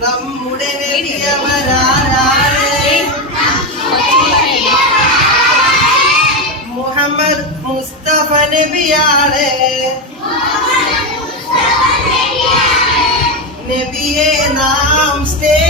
നമ്മുടെ നബിയവരാരാണ് മുഹമ്മദ് മുസ്തഫ നബിയാണ് നബിയെ നാം സ്നേഹിക്കണം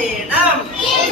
Vietnam. Vietnam.